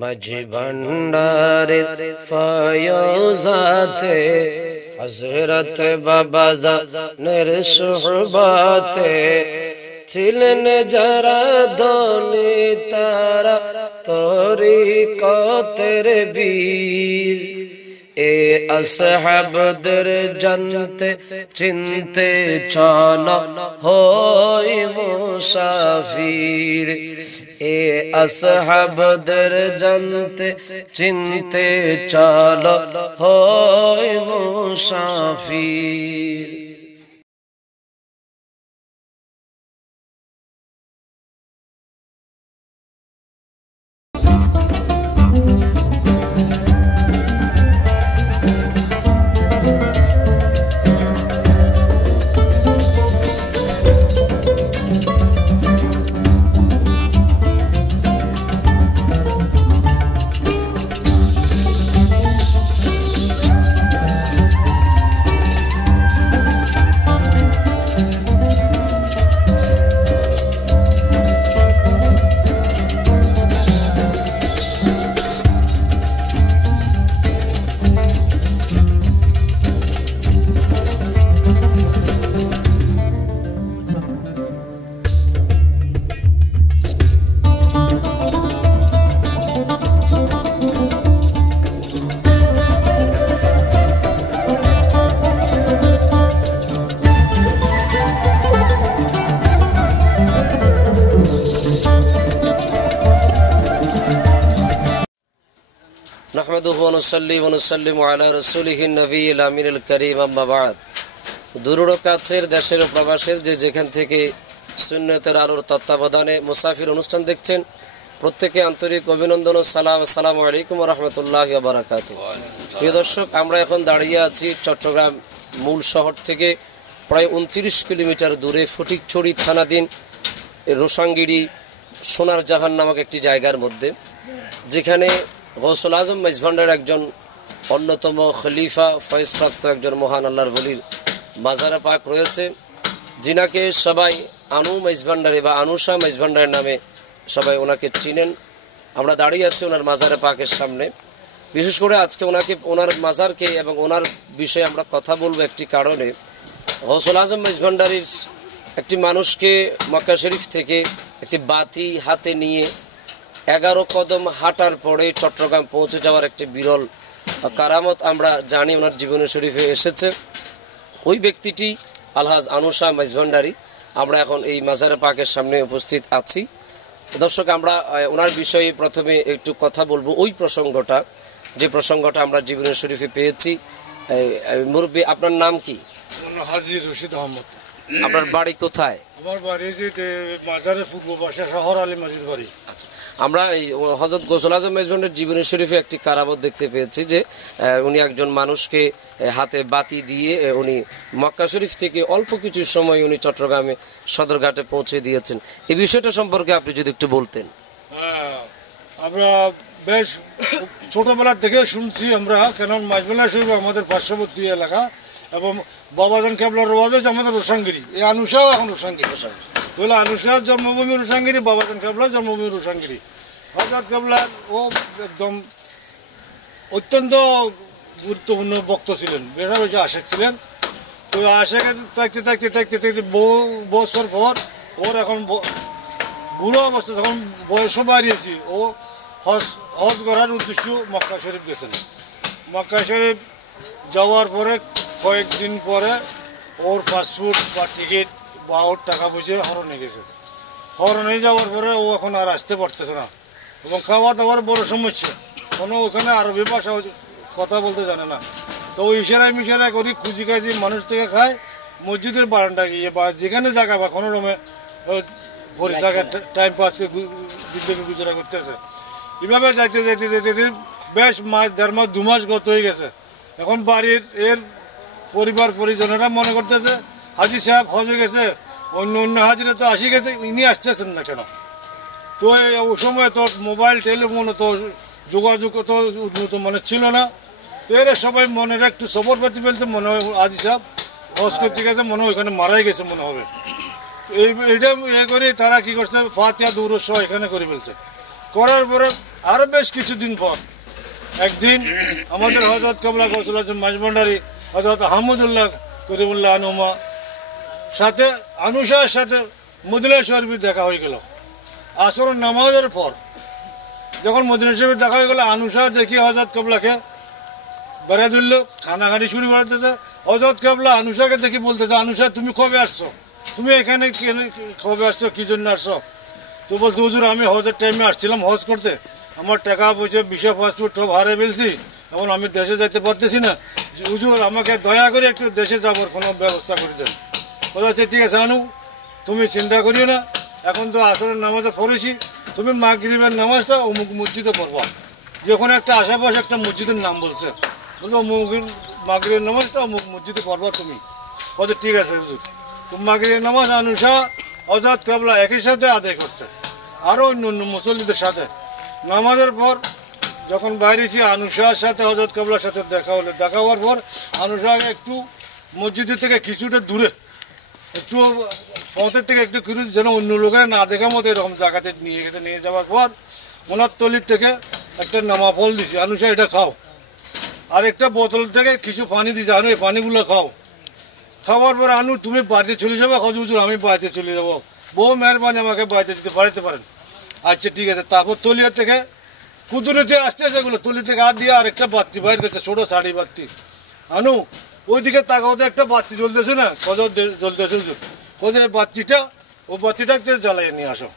মাঝি ভান্ডারের ফয়জাতে হযরত বাবা জানের সুহবতে ছিলেন যারা ধনী তারা তরিকতের বীর। এ আসহাবদের জানতে চিনতে চলো হই মুসাফির। এ আসহাবদের জানতে চিনতে চলো হই মুসাফির। নাহমাদুহু ওয়া নুসাল্লি ওয়া নুসাল্লিমু আলা রাসূলিহিন নবিয়্যিল আমিনিল কারীম, আম্মা বা'দ। দূর ও কাছের, দেশের ও প্রবাসের যে যেখান থেকে সুন্নতের আলোর তত্ত্বাবধানে মুসাফির অনুষ্ঠান দেখছেন, প্রত্যেকে আন্তরিক অভিনন্দন ও সালাম। আসসালামু আলাইকুম ওয়া রাহমাতুল্লাহি ওয়া বারাকাতুহু। প্রিয় দর্শক, আমরা এখন দাঁড়িয়ে আছি চট্টগ্রাম মূল শহর থেকে প্রায় 29 কিলোমিটার দূরে ফটিকছড়ি থানাধীন রোসাঙ্গিরি সোনার জাহান নামক একটি জায়গার মধ্যে, যেখানে গৌসুল আজম মাইজভান্ডারের একজন অন্যতম খলিফা ফয়েজপ্রাপ্ত একজন মহান আল্লাহর ওলির মাজারে পাক রয়েছে, যিনাকে সবাই আনু মাইজভান্ডারি বা আনুশা মাইজভান্ডারের নামে সবাই ওনাকে চিনেন। আমরা দাঁড়িয়ে আছি ওনার মাজারে পাকের সামনে। বিশেষ করে আজকে ওনার মাজারকে এবং ওনার বিষয়ে আমরা কথা বলবো একটি কারণে। গৌসুল আজম মাইজভান্ডারির একটি মানুষকে মক্কা শরীফ থেকে একটি বাতি হাতে নিয়ে 11 কদম হাঁটার পরে চট্টগ্রাম পৌঁছে যাওয়ার একটি বিরল কারামত আমরা জানি ওনার জীবনী শরীফে এসেছে। ওই ব্যক্তিটি আলহাজ আনুশা মাইজভান্ডারি। আমরা এখন এই মাজারে পাকের সামনে উপস্থিত আছি। দর্শক, আমরা ওনার বিষয়ে প্রথমে একটু কথা বলবো, ওই প্রসঙ্গটা, যে প্রসঙ্গটা আমরা জীবনী শরীফে পেয়েছি। মুরব্বী, আপনার নাম কি? হাজী রশিদ আহমদ। আপনার বাড়ি কোথায়? আমার বাড়ি যে মাজারের পূর্ব পাশে শহর আলী মাজির বাড়ি। আচ্ছা, আমরা এই হযরত গৌসুল আজম মাইজভান্ডারের জীবনী শরীফে একটি কারামত দেখতে পেয়েছি যে উনি একজন মানুষকে হাতে বাতি দিয়ে উনি মক্কা শরীফ থেকে অল্প কিছু সময় উনি চট্টগ্রামে সদরঘাটে পৌঁছে দিয়েছেন। এই বিষয়টা সম্পর্কে আপনি যদি একটু বলতেন। আমরা বেশ ছোটবেলা থেকে শুনছি আমরা, কেন মাইজভান্ডার শরীফ আমাদের পার্শ্ববর্তী এলাকা এবং বাবাজান কেবলার রোয়াজ হচ্ছে আমাদের রোসাঙ্গিরি। এই আনুশাও এখন রোসাঙ্গিরি। তাহলে আনুশার জন্মভূমি রোসাঙ্গিরি, বাবাজান কেবলার জন্মভূমি রোসাঙ্গিরি। হযরত কেবলার ও একদম অত্যন্ত গুরুত্বপূর্ণ বক্ত ছিলেন, বেশা বেশি আশেক ছিলেন। তো আশেকের থাকতে থাকতে থাকতে থাকতে বহু বছর পর ওর এখন বুড়ো অবস্থা, যখন বয়সও বাড়িয়েছি, ও হজ করার উদ্দেশ্য মক্কা শরীফ গেছেন। মক্কা শরীফ যাওয়ার পরে কয়েকদিন পরে ওর পাসপোর্ট বা টিকিট বা ওর টাকা পয়সা হরণে গেছে। হরণে যাওয়ার পরে ও এখন আর আসতে পারতেছে না এবং খাওয়া দাওয়ার বড় সমস্যা। কোনো ওখানে আরবি ভাষা কথা বলতে জানে না। তো ওই ইশারায় মিশারায় করি খুঁজি খাইছি, মানুষ থেকে খায় মসজিদের বারান্দা গিয়ে বা যেখানে জায়গা বা কোনো রকমে পরে থাকে টাইম পাসকে জিন্দগি গুজরা করতেছে। এভাবে যাইতে যাইতে যাইতে বেশ মাস 1.5 মাস 2 মাস গত হয়ে গেছে। এখন বাড়ির এর পরিবার পরিজনেরা মনে করতেছে হাজি সাহেব হজে গেছে, অন্য হাজিরা তো আসি গেছে, ইনি আসতেছেন না কেন? তো ওই সময় তো মোবাইল টেলিফোন তো যোগাযোগ তো উন্নত মানে ছিল না। তো এরা সবাই মনের একটু সবর পাতি ফেলতে, মনে হয় হাজি সাহেব হজ করতে গেছে, মনে হয় ওইখানে মারাই গেছে মনে হবে। এইটা করে তারা কি করছে, ফাতিহা দৌড় সহ এখানে করে ফেলছে। করার পরে আরও বেশ কিছুদিন পর একদিন আমাদের হযরত কেবলা গৌসুল আজম মাঝভান্ডারী হযরত আহমদুল্লাহ করিমুল্লাহ আনুমা সাথে আনুষার সাথে মদিনা শরীফে দেখা হয়ে গেল আসরের নামাজের পর। যখন মদিনা শরীফে দেখা হয়ে গেল, আনুষা দেখি হযরত কেবলাকে বেড়া দিল, খানাখানি শুরু করতেছে। হযরত কেবলা আনুষাকে দেখি বলতেছে, আনুষা তুমি কবে আসছো, তুমি এখানে কবে আসছো, কি জন্য আসছো? তো বলছে, হুজুর আমি হজের টাইমে আসছিলাম হজ করতে, আমার টাকা পয়সা ভিসা পাসপোর্ট সব হারিয়ে ফেলছি, এখন আমি দেশে যেতে পারতেছি না, হুজুর আমাকে দয়া করে একটু দেশে যাবার কোনো ব্যবস্থা করে দেন। বলছে ঠিক আছে আনু, তুমি চিন্তা করিও না, এখন তো আসরের নামাজে পড়েছি, তুমি মাগরিবের নামাজটা অমুক মসজিদে পড়বা। যখন একটা আশেপাশে একটা মসজিদের নাম বলছে, বলবো মাগরিবের নামাজটা অমুক মসজিদে পড়বা তুমি। বলছে ঠিক আছে হুজুর। তো মাগরিবের নামাজ আনুষা হযরত কেবলা একই সাথে আদায় করছে, আরও অন্য অন্য মুসল্লিদের সাথে। নামাজের পর যখন বাইরেছি, আনুষার সাথে হযরত কেবলার সাথে দেখা হলো। দেখা হওয়ার পর আনুষাকে একটু মসজিদের থেকে কিছুটা দূরে, একটু পথের থেকে একটু কিছু যেন অন্য লোকেরা না দেখার মতো এরকম জায়গাতে নিয়ে গেছে। নিয়ে যাওয়ার পর ওনার তলির থেকে একটা নামা ফল দিছি, আনুষা এটা খাও। আর একটা বোতল থেকে কিছু পানি দিছে, আনু এই পানিগুলো খাও। খাওয়ার পর আনু তুমি বাড়িতে চলে যাবো? হুজুর আমি বাড়িতে চলে যাবো, বহু মেহরবানি আমাকে বাড়িতে বাড়িতে পারেন। আচ্ছা ঠিক আছে। তারপর তলিয়া থেকে কুদুরিতে আসতেছে, এগুলো তলি থেকে হাত দিয়ে আর একটা বাতি বাইর করছে, ছোটো শাড়ি বাতি। আনু ওইদিকে তাকাওতে একটা বাতি জ্বলতেছে না, কত জ্বলতেছে হুজুর, কত বাতিটা ও বাতিটাকে জ্বালিয়ে নিয়ে আসো।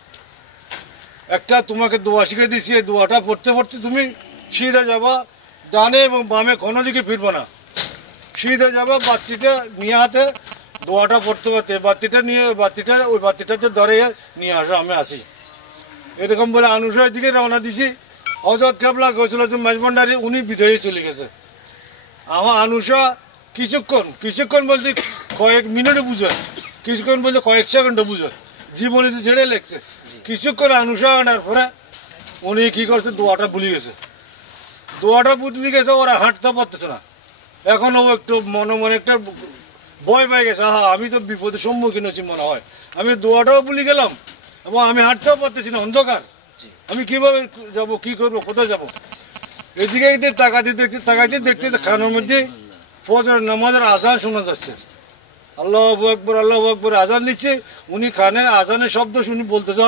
একটা তোমাকে দোয়া শিখে দিচ্ছি, এই দোয়াটা পড়তে পড়তে তুমি সিধা যাবা, ডানে এবং বামে কোনো দিকে ফিরবো না, সিধা যাবা, বাতিটা নিয়ে হাতে দোয়াটা পড়তে পড়তে বাতিটা নিয়ে ওই বাতিটাতে ধরে নিয়ে আসো, আমি আসি। এরকম বলে আনুষার দিকে রওনা দিছি। হযরত কেবলা গৌসুল আজম মাঝভান্ডারী উনি বিদায়ে চলে গেছে। আমার আনুষা কিছুক্ষণ বলতে কয়েক মিনিটে বুঝায়, কিছুক্ষণ বলতে কয়েক সেকেন্ডে বুঝায়, জীবনে ছেড়ে লেগছে। কিছুক্ষণ আনুষা আনার পরে উনি কী করছে, দোয়াটা ভুলে গেছে। দোয়াটা বুঝলি গেছে, ওরা হাঁটতে পারতেছে না। এখন ও একটু মনে মনে একটা ভয় পেয়ে গেছে, আমি তো বিপদের সম্মুখীন হচ্ছি মনে হয়, আমি দোয়াটাও ভুলে গেলাম এবং আমি হাঁটতেও পারতেছি না, অন্ধকার, আমি কিভাবে যাব, কি করবো, কোথায় যাব? এদিকে তাকাতে দেখতে খানের মধ্যে ফজরের নামাজের আজান শোনা যাচ্ছে। আল্লাহু আকবার আজান দিচ্ছে। উনি কানে আজানের শব্দ শুনি বলতেছে,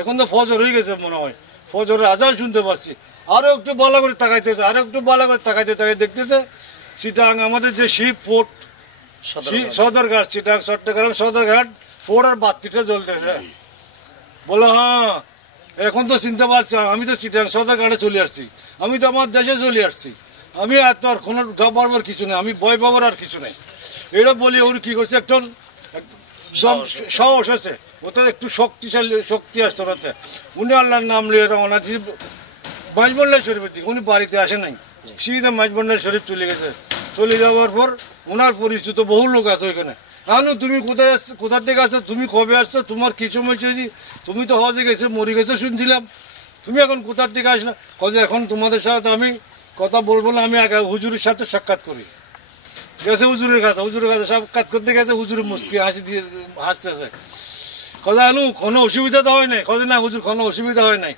এখন তো ফজর হয়ে গেছে মনে হয়, ফজরের আজান শুনতে পাচ্ছি। আরও একটু ভালো করে তাকাইতেছে, তাকাইতে দেখতেছে চিটাং আমাদের যে শিব ফোর্ট সদরঘাট, চিটাং চট্টগ্রাম সদরঘাট ফোর্টের বাতিটা জ্বলতেছে। বলো এখন তো চিনতে পারছি, আমি তো চিটাং সদরঘাটে চলে আসছি, আমি তো আমার দেশে চলে আসছি, আমি এত আর কোনো বারবার কিছু নেই, আমি ভয় পাবার আর কিছু নেই। এটা বলি উনি কী করছে, একজন একদম সাহস আছে, ওতে একটু শক্তি আসতো ওতে। উনি আল্লাহর নাম নিয়ে রওনা দিয়ে মাঝভান্ডারী শরীফের দিকে, উনি বাড়িতে আসে নাই, সিধা মাঝভান্ডারী শরীফ চলে গেছে। চলে যাওয়ার পর ওনার পরিচিত বহু লোক আছে ওইখানে। আনু তুমি কোথা থেকে আসছো, তুমি কবে আসছো, তোমার কী সময় চেয়েছি, তুমি তো হজে গেছে মরে গেছে শুনছিলাম, তুমি এখন কোথার থেকে আসলে? কবে এখন তোমাদের সাথে আমি কথা বলবো না, আমি আগে হুজুরের সাথে সাক্ষাৎ করি। গেছে হুজুরের কাছে সাক্ষাৎ করতে গেছে, হুজুরের মুস্কি হাসতেছে। কবে আনু কোনো অসুবিধা তো হয় নাই? কবে না হুজুর কোনো অসুবিধা হয় নাই।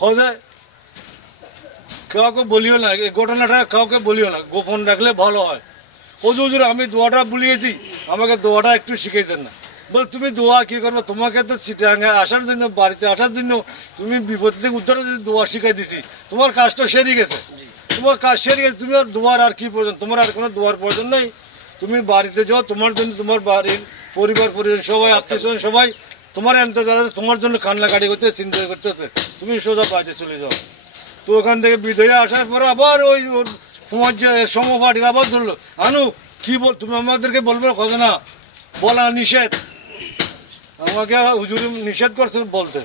কবে কাউকে বলিও না, এই ঘটনাটা কাউকে বলিও না, গোপন রাখলে ভালো হয়। হুজুর আমি দোয়াটা ভুলিয়েছি, আমাকে দোয়াটা একটু শিখিয়ে দেন না। বল তুমি দোয়া কী করবে, তোমাকে তো চিটাঙ্গে আসার জন্য, বাড়িতে আসার জন্য, তুমি বিপদ থেকে উদ্ধারের জন্য দোয়া শিখাই দিছি, তোমার কাজটা সেরে গেছে, তোমার কাজ সেরে গেছে, তুমি আর দোয়ার আর কী প্রয়োজন, তোমার আর কোনো দোয়ার প্রয়োজন নেই। তুমি বাড়িতে যাও, তোমার জন্য তোমার বাড়ির পরিবার সবাই আত্মীয় সবাই তোমার এন্তজার আছে, তোমার জন্য কান্নাকাটি করতে চিন্তা করতেছে, তুমি সোজা বাড়িতে চলে যাও। তো ওখান থেকে বিদায় আসার পরে আবার ওই ওর তোমার যে সমপাটির আবার ধরলো, আনু কী বল, তুমি আমাদেরকে বলবে কথা না, বলা নিষেধ, আমাকে হুজুর নিষেধ করছে বলতে।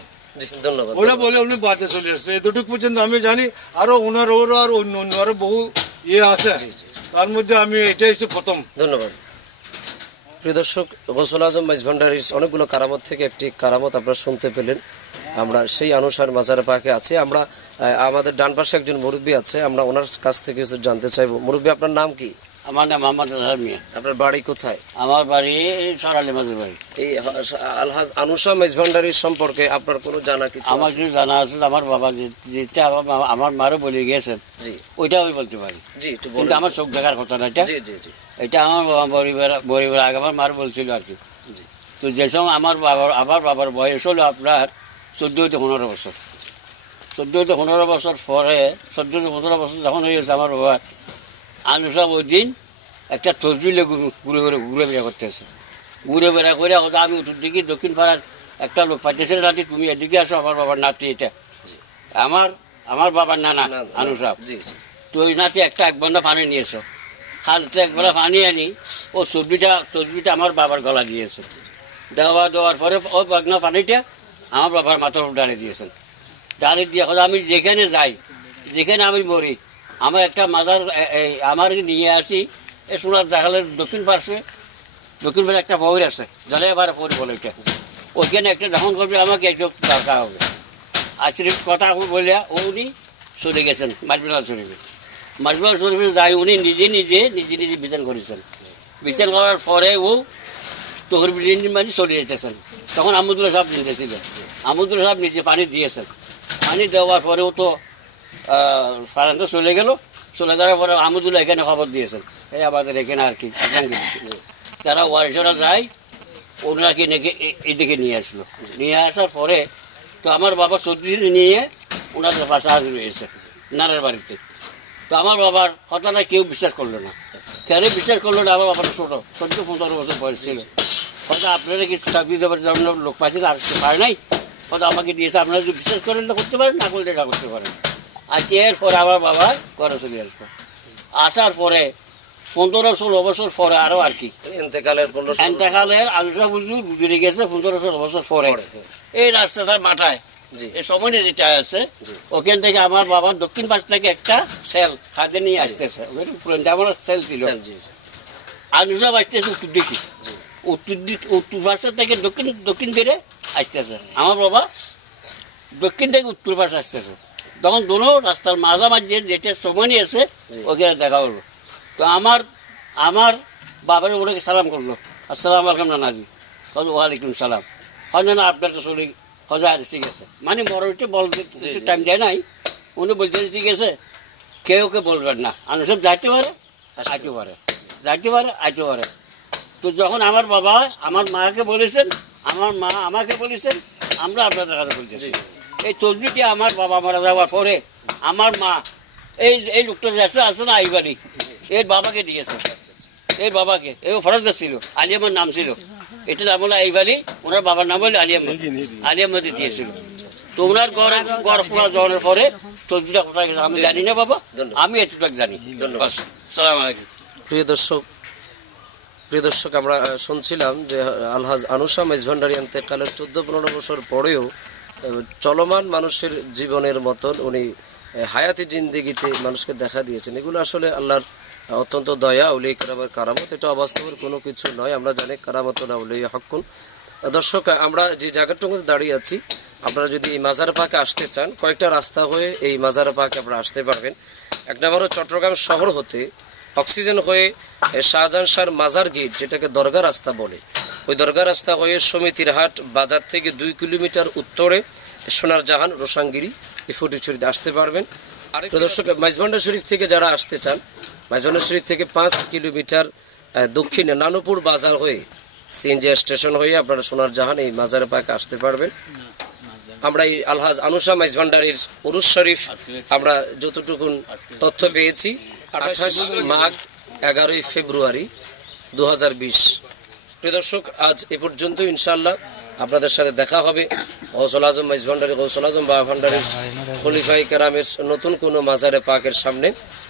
ধন্যবাদ। ওরা বলে উনি বাড়িতে চলে আসছে। এতটুকু পর্যন্ত আমি জানি, আরও ওনারও আর অন্য আরও বহু আছে, তার মধ্যে আমি এটাই হচ্ছে প্রথম। ধন্যবাদ। প্রিয় দর্শক, গৌসুল আজম মাঝভান্ডারীর অনেকগুলো কারামত থেকে একটি কারামত আপনারা শুনতে পেলেন। আমরা সেই আনুসার মাজার পাকে আছি। আমরা আমাদের ডান পাশে একজন মুরব্বী আছে, আমরা ওনার কাছ থেকে কিছু জানতে চাইবো। মুরব্বী আপনার নাম কি? আমার নাম মোহাম্মদ আজহার মিয়া। আপনার বাড়ি কোথায়? আমার বাড়ি সরালি মাঝের বাড়ি। এই আলহাজ আনুশা মেজভান্ডারির সম্পর্কে আপনার কোনো জানা কিছু আমার কিছু জানা আছে, আমার বাবা যেটা আমার মারও বলে গিয়েছেন, জি ওইটা আমি বলতে পারি। জি একটু কিন্তু বলুন। আমার চোখ দেখার কথা না এটা। জি জি জি এটা আমার পরিবার আগে আমার মার বলছিল আর কি। তো যে সময় আমার বাবার বয়স হলো আপনার 14-15 বছর। 14-15 বছর পরে 14-15 বছর যখন হয়েছে আমার বাবার, আনুষা ওই দিন একটা তসবিলে ঘুরে বেড়া করতেছে। ঘুরে বেড়া করে আমি উঠুর দিকে দক্ষিণ পাড়ার একটা লোক পাইতেছে, নাতি তুমি এদিকে আসো, আমার বাবার নাতি এটা আমার বাবার নানা আনুষা। জি তো ওই নাতি এক বন্ধা পানি নিয়েছো, খালতে একবার পানি আনি ও তসবিটা আমার বাবার গলা দিয়েছে। দেওয়ার পরে ও বাগনা পানিটা আমার বাবার মাথার উপর ডালে দিয়েছেন। ডালে দিয়ে আমি যেখানে যাই, যেখানে আমি মরি, আমার একটা মাজার আমার নিয়ে আসি এই সোনার দেখালের দক্ষিণ পাশে একটা বউর আছে, জলে এবার পরি বলে ওইটা, ওইখানে একটা যখন করবে আমাকে একটু দরকার হবে। আশ্রিত কথা বলিয়া উনি চলে গেছেন মাজমুল শরীফে যাই উনি নিজে বিচার করেছেন। বিচার করার পরে ও তখন মানে চলে যেতেছেন। তখন আহমদুল্লাহ সাহেব নিতেছিল, আহমদুল্লাহ সাহেব নিচে পানি দিয়েছেন। পানি দেওয়ার পরেও তো ফারান্ত চলে যাওয়ার পরে আহমদুল্লাহ এখানে খবর দিয়েছেন, এই আমাদের এখানে আর কি তারা ওয়ারিসরা যায়, ওনাকে এদিকে নিয়ে আসলো। নিয়ে আসার পরে তো আমার বাবা 14 দিন নিয়ে ওনাদের পাশে হাজির হয়েছে নানার বাড়িতে। তো আমার বাবার কথাটা কেউ বিশ্বাস করলো না। কেন বিশ্বাস করলো না? আমার বাবার ছোটো 14-15 বছর বয়স ছিল। কথা আপনারা কিছু চাকরি দেওয়ার জন্য লোক পাচ্ছেন, আর পারে নাই, কথা আমাকে দিয়েছে, আপনারা যদি বিশ্বাস করেন না করতে পারেন, না করলে না করতে পারেন। আর এরপরে আমার বাবা ঘরে চলে আসবো। আসার পরে 15-16 বছর পরে আরো আর কি এন্তেকালের আনুষা গুজরে গেছে 15-16 বছর পরে। এই রাস্তাটার মাথায় এই সময় যেটা আছে, ওখান থেকে আমার বাবার দক্ষিণ পাশ থেকে একটা সেল খাদে নিয়ে আসতেছে। আমার সেল ছিল, আনুষা আসতেছে উত্তর দিকে, উত্তর পাশের থেকে দক্ষিণ বেড়ে আসতেছে। আমার বাবা দক্ষিণ থেকে উত্তর পাশে আসতেছে। তখন দোনো রাস্তার মাঝামাঝি যেটা সময় নিয়েছে ওখানে দেখা হলো। তো আমার বাবার ওনাকে সালাম করলো, আসসালাম আলাইকুম নানাজি। ওয়ালাইকুম সালাম। না আপনার তো শরীর খোঁজা ঠিক আছে, মানে মরণটা বলতে টাইম দেয় নাই। উনি বলছেন ঠিক আছে, কেউ বলবেন না, আনুসব যাইতে পারে আইতে পারে। তো যখন আমার বাবা আমার মাকে বলেছেন, আমার মা আমাকে বলেছেন, আমরা আপনাদের কাছে বলতেছি। এই তসবিটি আমার বাবা মারা যাওয়ার পরে আমার মা এই লোকটা আছে না এই বাড়ি, এর বাবাকে দিয়েছে। এই বাবাকে ফরজদার ছিল, আলিয়ামের নাম ছিল, এটা নাম হলো এই বাড়ি, ওনার বাবার নাম হলো আলিয়ামদি দিয়েছিল। তো ওনার গড় পোড়া যাওয়ার পরে তসবিটা কোথায় গেছে আমি জানি না বাবা, আমি এতটুকু জানি। ধন্যবাদ। সালাম আলাইকুম। প্রিয় দর্শক, আমরা শুনছিলাম যে আলহাজ আনুশা মেজভান্ডারি এন্তেকালের 14-15 বছর পরেও চলমান মানুষের জীবনের মতন উনি হায়াতি জিন্দেগিতে মানুষকে দেখা দিয়েছেন। এগুলো আসলে আল্লাহর অত্যন্ত দয়া, আউলিয়া কেরামের কারামত। এটা অবাস্তবের কোনো কিছু নয়, আমরা জানি কারামত আউলিয়া হকুন। দর্শক, আমরা যে জায়গাটুকুতে দাঁড়িয়ে আছি, আপনারা যদি এই মাজার পাকে আসতে চান, কয়েকটা রাস্তা হয়ে এই মাজার পাকে আপনারা আসতে পারবেন। এক নম্বর চট্টগ্রাম শহর হতে অক্সিজেন হয়ে শাহজাহান শাহর মাজার গেট, যেটাকে দরগা রাস্তা বলে, ওই দরগা রাস্তা হয়ে সমিতির হাট বাজার থেকে 2 কিলোমিটার উত্তরে সোনার জাহান রোশাঙ্গিরি এই ফটিকছড়িতে আসতে পারবেন। আর দর্শক, মেজভান্ডার শরীফ থেকে যারা আসতে চান, মেজভান্ডার শরীফ থেকে 5 কিলোমিটার দক্ষিণে নানুপুর বাজার হয়ে সিএনজি স্টেশন হয়ে আপনারা সোনার জাহান এই মাজার পাকে আসতে পারবেন। আমরা এই আলহাজ আনুশা মেজভান্ডারির উরুস শরীফ আমরা যতটুকুন তথ্য পেয়েছি, 28 মাঘ 11 ফেব্রুয়ারি 2020। প্রিয় দর্শক, আজ এ পর্যন্ত। ইনশাআল্লাহ আপনাদের সাথে দেখা হবে গৌসুল আজম মেজভান্ডারি, গৌসুল আজম বাবা ভান্ডারির খলিফায়ে কেরামের নতুন কোনো মাজারে পাকের সামনে।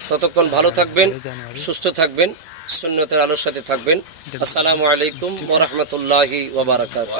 ততক্ষণ ভালো থাকবেন, সুস্থ থাকবেন, সুন্নতের আলোর সাথে থাকবেন। আসসালামু আলাইকুম ওয়া রাহমাতুল্লাহি ওয়া বারাকাতুহু।